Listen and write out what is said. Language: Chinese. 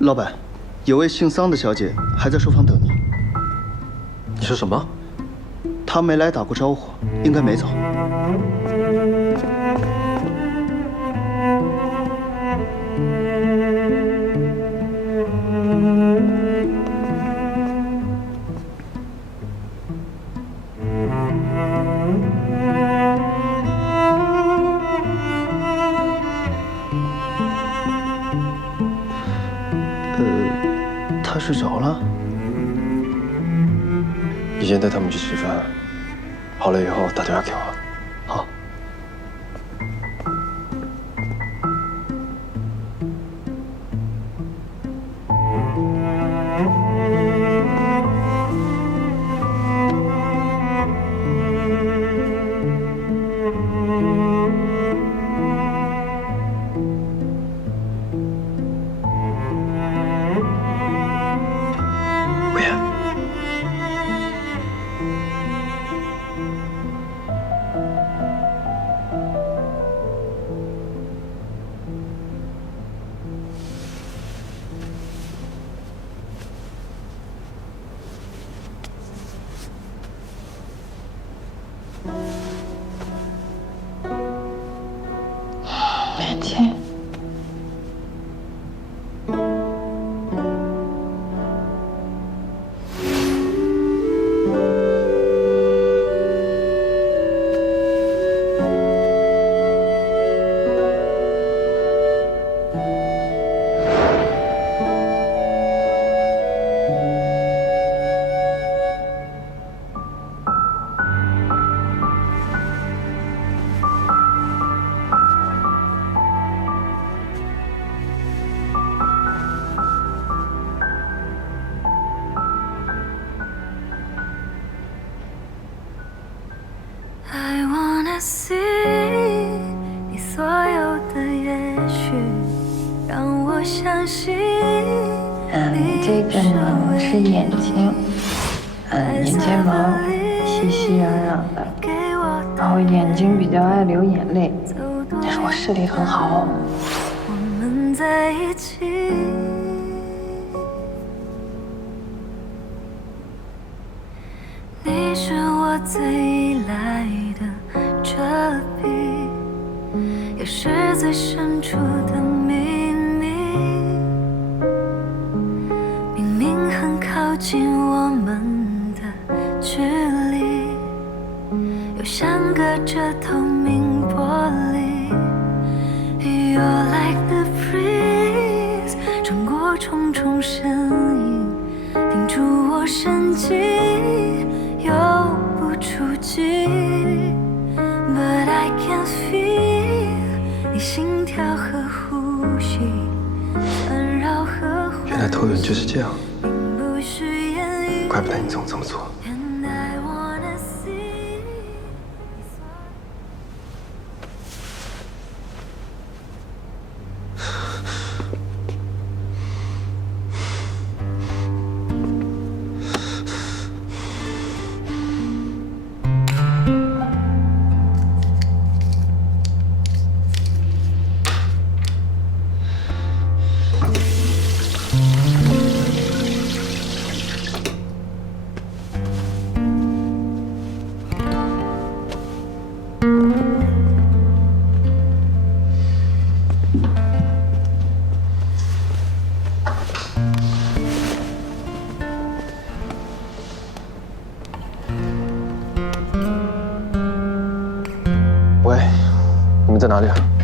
老板，有位姓桑的小姐还在书房等你。你说什么？她没来打过招呼，应该没走。睡着了。你先带他们去吃饭，好了以后打电话给我。连这个呢是眼睛，嗯，眼睫毛细细嚷嚷的，然后眼睛比较爱流眼泪，但是我视力很好哦。我们在一起。你是我最依赖的遮蔽，也是最深处的原来投缘就是这样，怪不得你总这么做。你们在哪里啊？